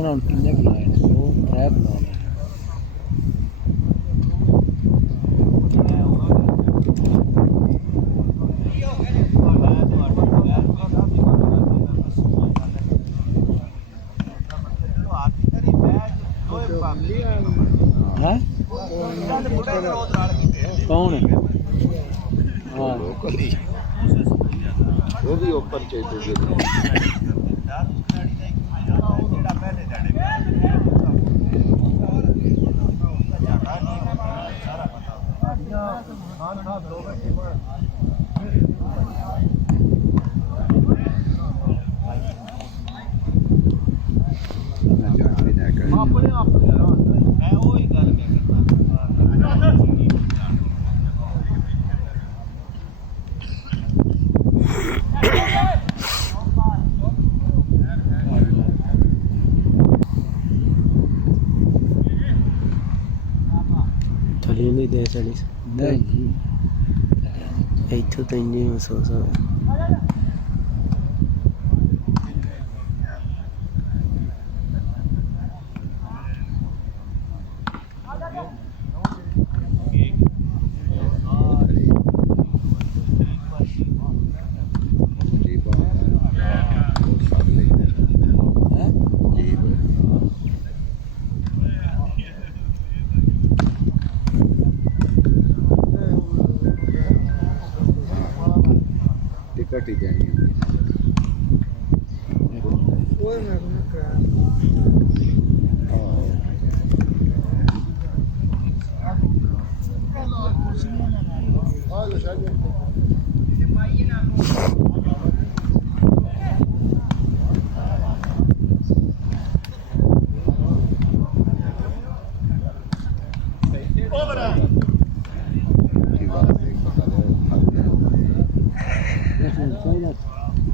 ਉਹਨਾਂ ਨੂੰ ਕਿੰਨੇ ਬੁਲਾਏ ਨੇ ਉਹ ਰਹਿ ਬੁਲਾਏ ਹੈ ਕੌਣ ਹੈ ਹਾਂ वो भी ओपन चाहिए ਥਲੀ ਨਹੀਂ ਦੇ ਚਲੀ ਨਹੀਂ ਇੱਥੋਂ ਤਾਂ ਇੰਨੀ ਮਹਿਸੂਸ ਹੋਵੇ टिकट ही देनी है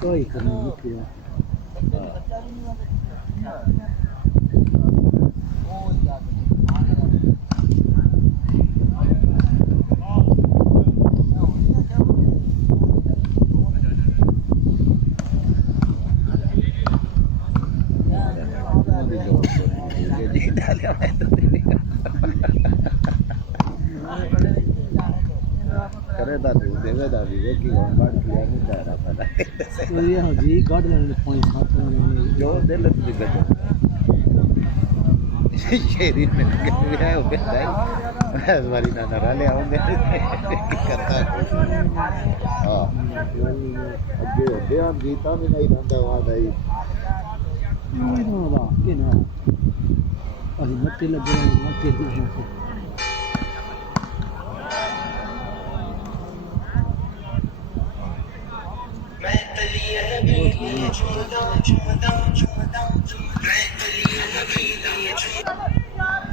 कोई करने नहीं किया करेदा तू देवेदा भी वे की बात किया नहीं जा रहा था तो ये हो जी गॉड ने पॉइंट साथ में जो दिल भी गजब शेरी में गया हो गया है हमारी नाना राले आओगे करता हां अगे ध्यान जीता भी नहीं रहता वहां नहीं ना के ना अभी मत्ते लगे मत्ते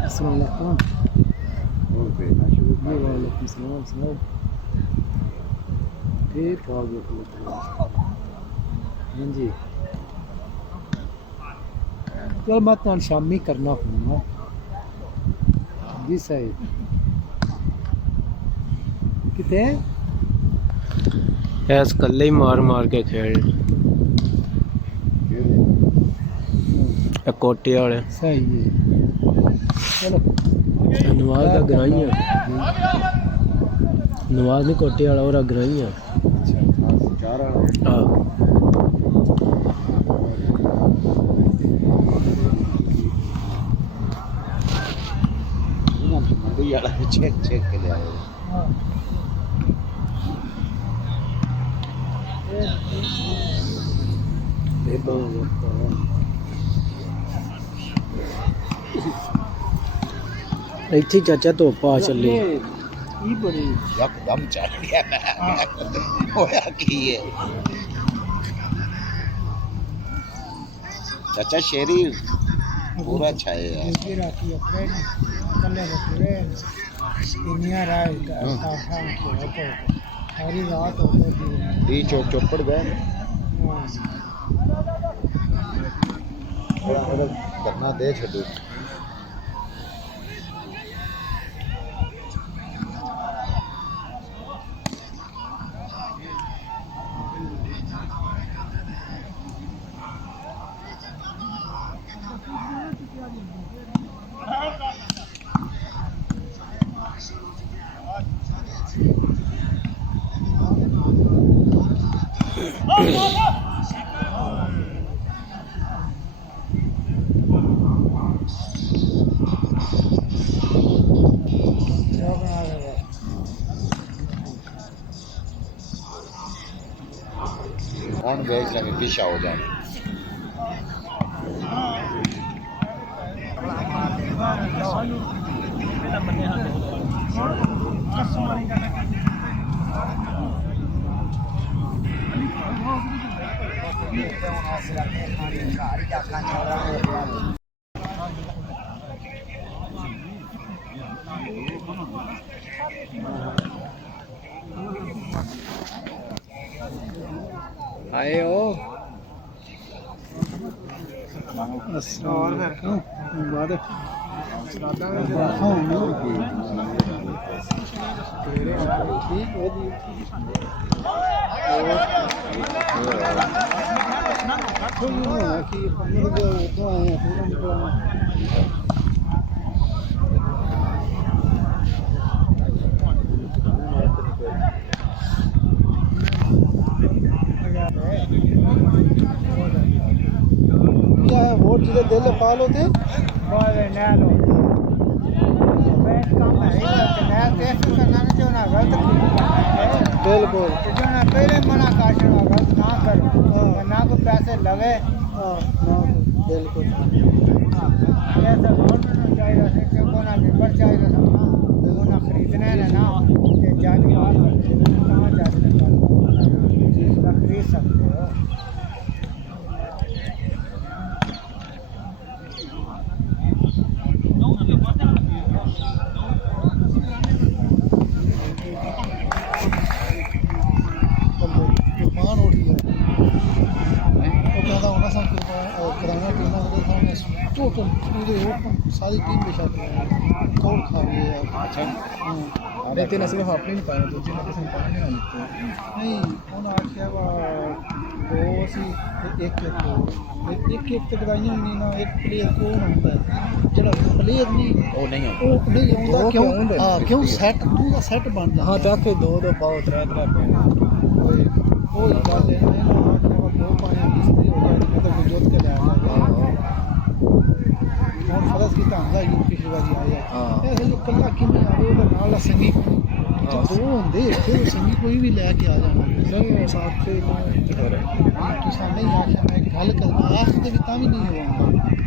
अस्सलाम वालेकुम और बेना शुरू जी वालेकुम सलाम सलाम ठीक ठाक बिल्कुल हाँ जी चल मैं तो शामी करना फोन जी सही कितने ਐਸ ਕੱਲੇ ਹੀ ਮਾਰ ਮਾਰ ਕੇ ਖੇਡ ਕੋਟੇ ਵਾਲੇ सही है चलो ਨਵਾਜ਼ ਦਾ ਗਰਾਈਆਂ ਨਵਾਜ਼ ਨਹੀਂ ਕੋਟੇ ਵਾਲਾ ਉਹਦਾ ਗਰਾਈਆਂ चार ਆਹ मंडी वाला चेक चेक के ले आए ਇੱਥੇ ਚਾਚਾ ਧੁੱਪ ਆ ਚੱਲੀ ये बड़ी यकदम चल गया मैं होया की है चाचा शेरी पूरा छाए यार राती अप्रैल कल्ले अप्रैल दुनिया रात का सारी रात होती थी दी चौक चौपड़ गए करना दे छड़ू ਹੁਣ ਵੇਚ ਲਾਂਗੇ ਪਿਛਾ ਹੋ ਜਾਣ आए हो क्या है वोट जिधर दिल पाल होते बिल्कुल पहले मना कर गलत ना करो ना को पैसे लवे बिल्कुल ऐसा गवर्नमेंट चाहिए कोना मेंबर चाहिए सबना कोना खरीदने है ना कि जाने कहाँ जाने का खरीद सकते हो मान उठ गया वो कहता होना सब कराना पीना सामने टोटल पूरे सारी टीम पे शायद कौन खा रही है अच्छा लेकिन सिर्फ अपनी नहीं पाया दूसरी ने किसी ने पाया नहीं नहीं उन्होंने आख्या वा दो सी एक तो गवाइयां होनी ना एक प्लेयर कौन होता है जरा प्लेयर नहीं ਉਹ ਨਹੀਂ वो नहीं होता क्यों हाँ क्यों सेट पूरा सेट बन जाता हाँ ताकि दो दो पाओ त्रै त्रै पाओ वो गल है ना दो पाने किस्ती हो जाए तो गुजरात के ले आ और फरज की तांगा यू पिछली बारी आया ये जो कल्ला किमें आवे ਉਹਦੇ ਨਾਲ ਸੰਗੀ दो होंगे फिर संगी कोई भी लेके आ जाना नहीं साथ से तुसा नहीं आख्या मैं गल करना आखते भी तां भी नहीं होगा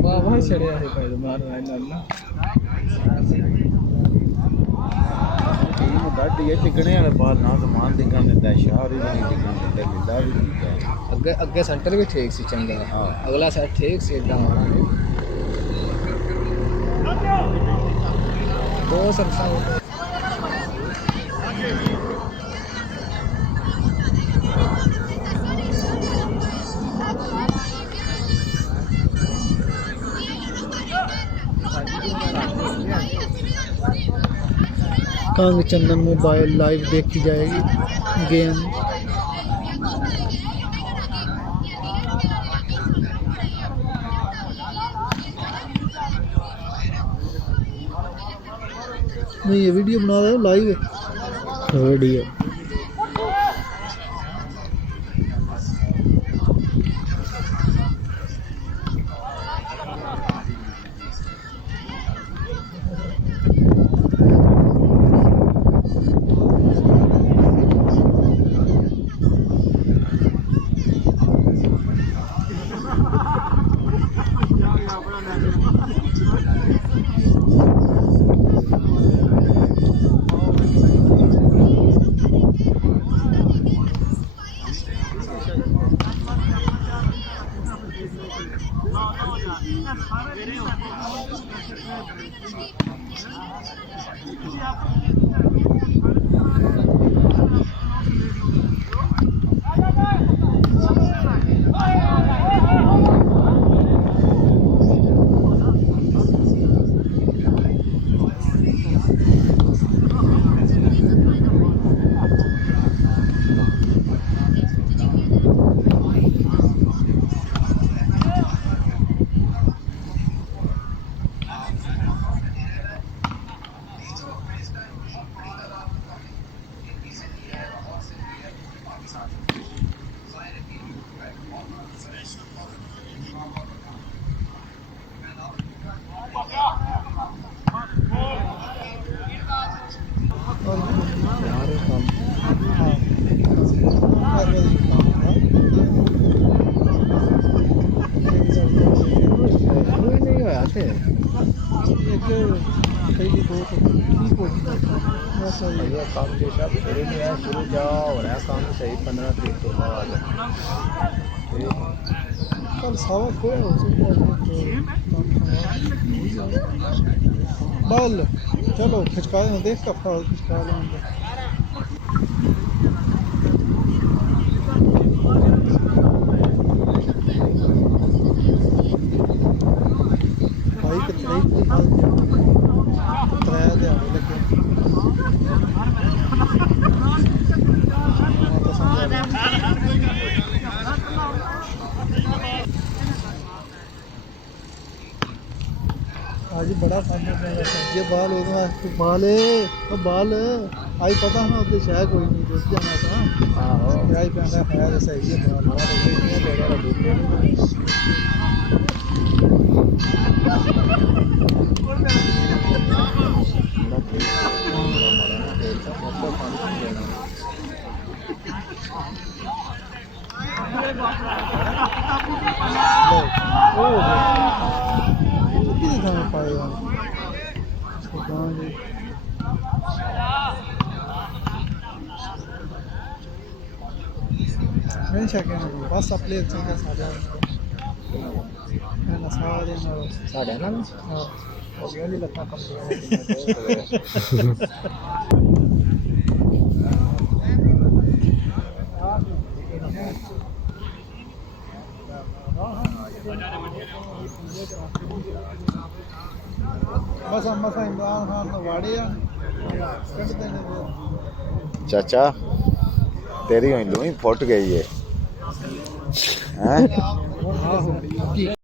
वाह चढ़िया है भाई मार ना ਟੀਮ ਗੱਡ ਇਹ ਟਿਕਣੇ ਵਾਲੇ ਬਾਹਰ ਨਾ ਸਮਾਨ ਦਿਖਣ ਦਿੰਦਾ ਸ਼ਾਹ ਹੀ ਨਹੀਂ ਟਿਕਣ ਦਿੰਦਾ ਮਿਲਦਾ ਵੀ ਨਹੀਂ अगे अगे सेंटर भी ठीक सी चंगा हाँ। अगला सेट ठीक सी इतना दो सरसा कांग चंदन मोबाइल लाइव देखी जाएगी गेम नहीं ये वीडियो बना रहे हो लाइव वीडियो ਕਿੱਥੇ ਇੱਕ ਪਹਿਲੀ ਦੋ ਤੋਂ ਕੀ ਕੋਈ ਬਸ ਆਈ ਭਈਆ ਕੰਮ ਜੇ ਸਭ ਸ਼ੁਰੂ ਨਹੀਂ ਹੈ ਸ਼ੁਰੂ ਜਾ ਹੋ ਰਿਹਾ ਕੰਮ ਸਹੀ 15 ਤਰੀਕ ਤੋਂ ਬਾਅਦ ਕੱਲ ਸਾਵਾ ਖੋਇਆ ਹੋ बल चलो खिंचका देना देख का फाल खिंचका लेंगे भाई कितने ही फाल किराया दे आने लगे तो समझा आज बड़ा काम है ये बाल होगा बाल है बाल आई पता है ना उसे शायद कोई नहीं दोस्त जाना था ਆਹੋ आई पैंदा है जैसा ये बाल किसी समय पाएगा नहीं शकें बस अपने अच्छे का साझा मैं नशा देना ਸਾਡੇ ਨਾਲ हाँ ਹੋ ਗਿਆ ਨਹੀਂ ਲੱਤਾਂ ਕੰਪਨੀਆਂ बस हम मसा इमरान खान ने वाड़े कट देने ਚਾਚਾ ਤੇਰੀ ਹੋਈ ਲੂਈ ਫੁੱਟ ਗਈ ਹੈ हैं हाँ